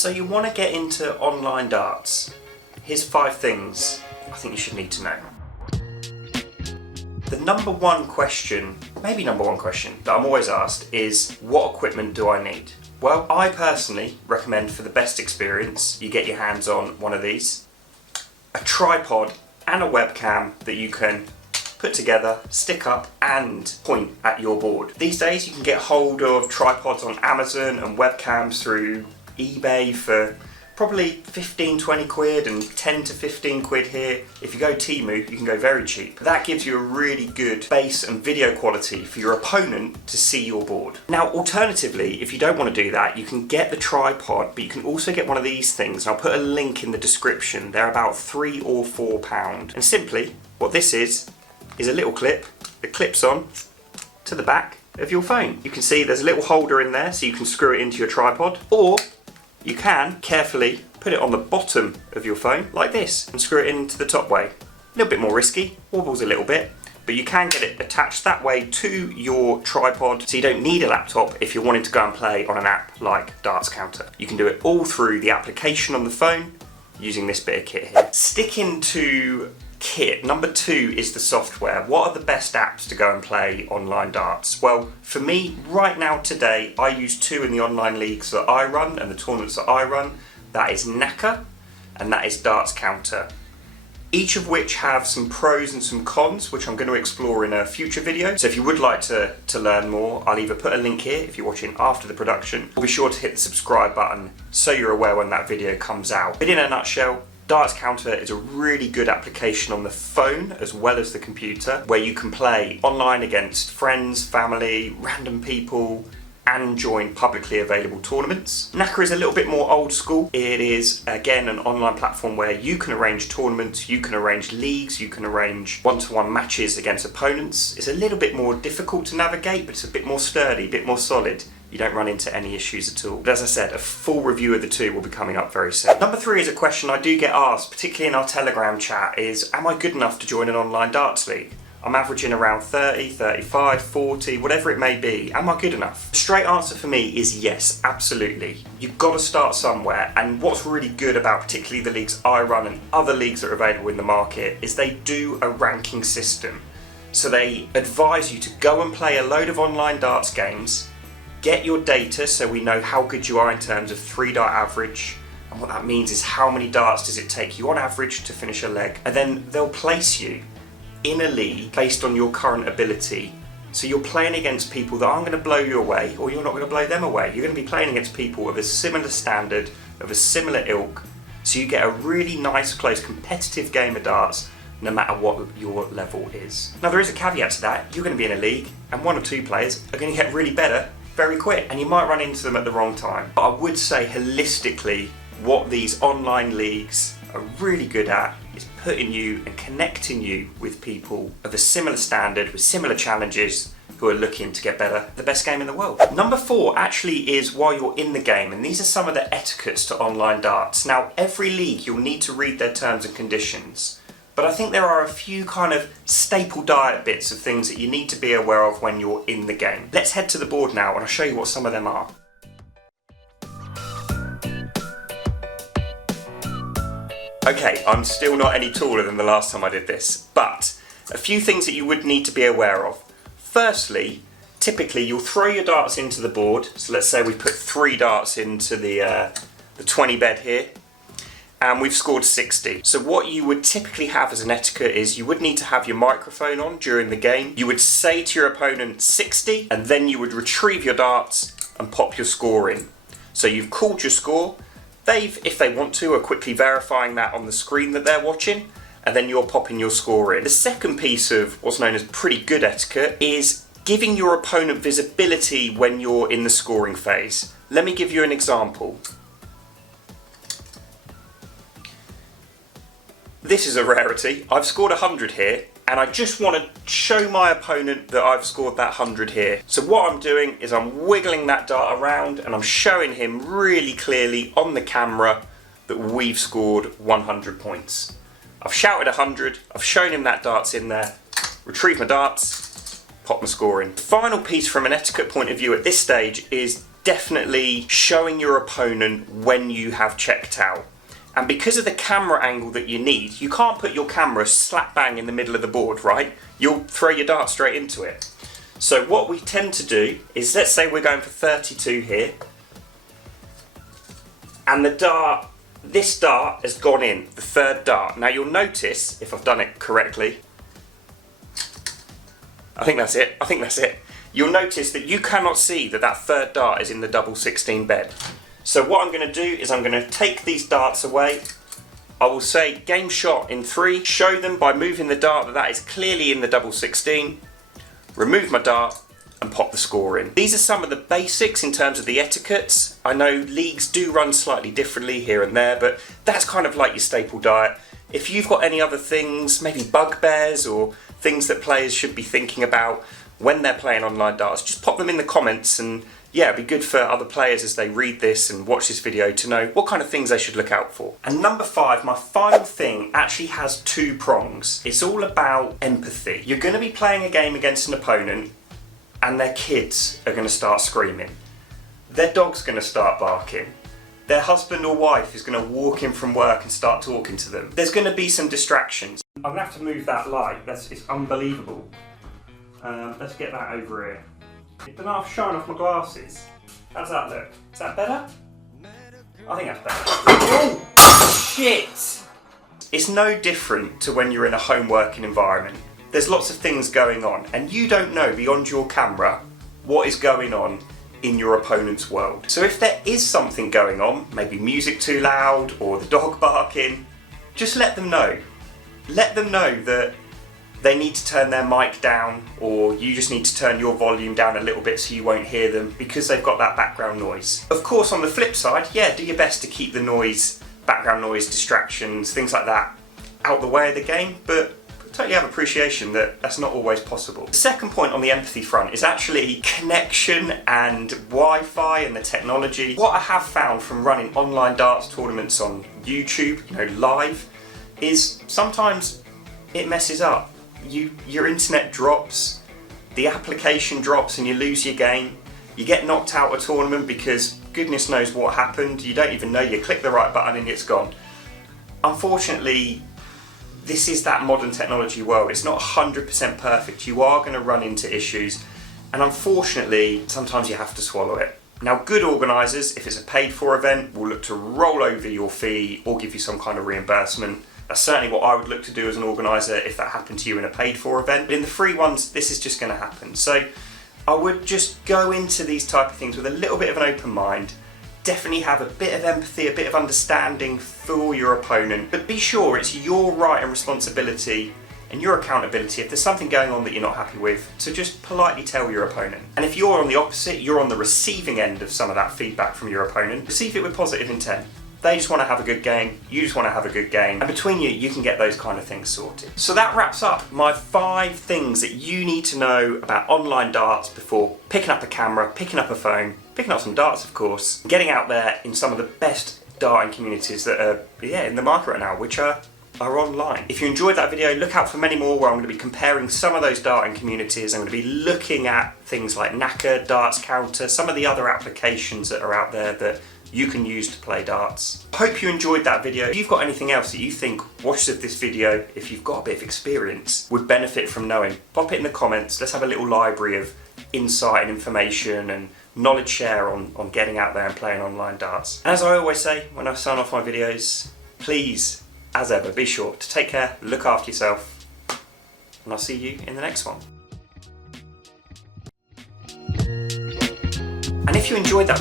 So you want to get into online darts. Here's 5 things I think you should need to know. The number one question that I'm always asked is, what equipment do I need? Well, I personally recommend, for the best experience, you get your hands on one of these. A tripod and a webcam that you can put together, stick up and point at your board. These days you can get hold of tripods on Amazon and webcams through eBay for probably 15-20 quid and 10 to 15 quid here. If you go Temu, you can go very cheap. That gives you a really good bass and video quality for your opponent to see your board. Now, alternatively, if you don't want to do that, you can get the tripod, but you can also get one of these things. I'll put a link in the description. They're about £3 or £4. And simply, what this is a little clip that clips on to the back of your phone. You can see there's a little holder in there so you can screw it into your tripod, or you can carefully put it on the bottom of your phone like this and screw it into the top way. A little bit more risky, wobbles a little bit, but you can get it attached that way to your tripod, so you don't need a laptop if you're wanting to go and play on an app like Darts Counter. You can do it all through the application on the phone using this bit of kit here. Sticking to kit, number 2 is the software. What are the best apps to go and play online darts? Well, for me, right now today, I use 2 in the online leagues that I run and the tournaments that I run. That is Nakka and that is Darts Counter. Each of which have some pros and some cons, which I'm going to explore in a future video. So if you would like to learn more, I'll either put a link here if you're watching after the production, or be sure to hit the subscribe button so you're aware when that video comes out. But in a nutshell, Darts Counter is a really good application on the phone as well as the computer, where you can play online against friends, family, random people, and join publicly available tournaments. Nakka is a little bit more old school. It is, again, an online platform where you can arrange tournaments, you can arrange leagues, you can arrange one-to-one matches against opponents. It's a little bit more difficult to navigate, but it's a bit more sturdy, a bit more solid. You don't run into any issues at all. But as I said, a full review of the 2 will be coming up very soon. Number 3 is a question I do get asked, particularly in our Telegram chat, is, am I good enough to join an online darts league? I'm averaging around 30, 35, 40, whatever it may be. Am I good enough? The straight answer for me is yes, absolutely. You've got to start somewhere, and what's really good about particularly the leagues I run and other leagues that are available in the market is they do a ranking system. So they advise you to go and play a load of online darts games, get your data so we know how good you are in terms of 3-dart average, and what that means is how many darts does it take you on average to finish a leg, and then they'll place you in a league based on your current ability. So you're playing against people that aren't going to blow you away, or you're not going to blow them away. You're going to be playing against people of a similar standard, of a similar ilk, so you get a really nice, close, competitive game of darts no matter what your level is. Now there is a caveat to that. You're going to be in a league and 1 or 2 players are going to get really better very quick, and you might run into them at the wrong time. But I would say holistically, what these online leagues are really good at is putting you and connecting you with people of a similar standard, with similar challenges, who are looking to get better, the best game in the world. Number 4 actually is while you're in the game, and these are some of the etiquettes to online darts. Now, every league you'll need to read their terms and conditions, but I think there are a few kind of staple diet bits of things that you need to be aware of when you're in the game. Let's head to the board now and I'll show you what some of them are. Okay, I'm still not any taller than the last time I did this, but a few things that you would need to be aware of. Firstly, typically you'll throw your darts into the board. So let's say we put 3 darts into the 20 bed here, and we've scored 60. So what you would typically have as an etiquette is you would need to have your microphone on during the game. You would say to your opponent 60, and then you would retrieve your darts and pop your score in. So you've called your score. They've, if they want to, are quickly verifying that on the screen that they're watching, and then you're popping your score in. The second piece of what's known as pretty good etiquette is giving your opponent visibility when you're in the scoring phase. Let me give you an example. This is a rarity. I've scored 100 here, and I just want to show my opponent that I've scored that 100 here. So what I'm doing is I'm wiggling that dart around and I'm showing him really clearly on the camera that we've scored 100 points. I've shouted 100, I've shown him that dart's in there, retrieve my darts, pop my score in. The final piece from an etiquette point of view at this stage is definitely showing your opponent when you have checked out. And because of the camera angle that you need, you can't put your camera slap bang in the middle of the board, right? You'll throw your dart straight into it. So what we tend to do is, let's say we're going for 32 here, and this dart has gone in, the third dart. Now you'll notice, if I've done it correctly, I think that's it. You'll notice that you cannot see that third dart is in the double 16 bed. So what I'm going to do is I'm going to take these darts away. I will say game shot in 3, show them by moving the dart that is clearly in the double 16, remove my dart and pop the score in. These are some of the basics in terms of the etiquettes. I know leagues do run slightly differently here and there, but that's kind of like your staple diet. If you've got any other things, maybe bugbears or things that players should be thinking about when they're playing online darts, just pop them in the comments, and yeah, it'd be good for other players as they read this and watch this video to know what kind of things they should look out for. And number 5, my final thing, actually has 2 prongs. It's all about empathy. You're going to be playing a game against an opponent and their kids are going to start screaming. Their dog's going to start barking. Their husband or wife is going to walk in from work and start talking to them. There's going to be some distractions. I'm going to have to move that light. It's unbelievable. Let's get that over here. I don't know if I'm showing off my glasses. How's that look? Is that better? I think that's better. Oh, shit! It's no different to when you're in a home working environment. There's lots of things going on, and you don't know beyond your camera what is going on in your opponent's world. So if there is something going on, maybe music too loud or the dog barking, just let them know. Let them know that they need to turn their mic down, or you just need to turn your volume down a little bit so you won't hear them because they've got that background noise. Of course, on the flip side, yeah, do your best to keep the noise, background noise, distractions, things like that out the way of the game, but totally have appreciation that that's not always possible. The second point on the empathy front is actually connection and Wi-Fi and the technology. What I have found from running online darts tournaments on YouTube, live, is sometimes it messes up. Your internet drops, the application drops and you lose your game. You get knocked out of a tournament because goodness knows what happened. You don't even know, you click the right button and it's gone. Unfortunately, this is that modern technology world. It's not 100% perfect. You are going to run into issues, and unfortunately, sometimes you have to swallow it. Now, good organisers, if it's a paid for event, will look to roll over your fee or give you some kind of reimbursement. That's certainly what I would look to do as an organiser if that happened to you in a paid for event. But in the free ones, this is just going to happen. So I would just go into these type of things with a little bit of an open mind. Definitely have a bit of empathy, a bit of understanding for your opponent, but be sure it's your right and responsibility and your accountability if there's something going on that you're not happy with, to just politely tell your opponent. And if you're on the opposite, you're on the receiving end of some of that feedback from your opponent, receive it with positive intent. They just want to have a good game, you just want to have a good game, and between you can get those kind of things sorted. So that wraps up my 5 things that you need to know about online darts before picking up a camera, picking up a phone, picking up some darts of course, getting out there in some of the best darting communities that are in the market right now, which are online. If you enjoyed that video, look out for many more where I'm going to be comparing some of those darting communities. I'm going to be looking at things like Nakka, Darts Counter, some of the other applications that are out there that you can use to play darts. Hope you enjoyed that video. If you've got anything else that you think watchers of this video, if you've got a bit of experience, would benefit from knowing, pop it in the comments. Let's have a little library of insight and information and knowledge share on getting out there and playing online darts. And as I always say when I sign off my videos, please, as ever, be sure to take care, look after yourself, and I'll see you in the next one. And if you enjoyed that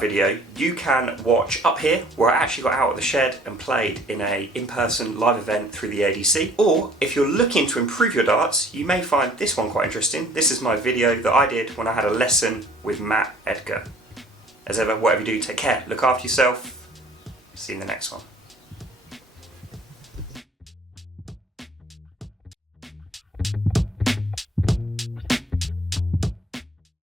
video, you can watch up here where I actually got out of the shed and played in a in-person live event through the ADC. Or if you're looking to improve your darts, you may find this one quite interesting. This is my video that I did when I had a lesson with Matt Edgar. As ever, whatever you do, take care, look after yourself. See you in the next one.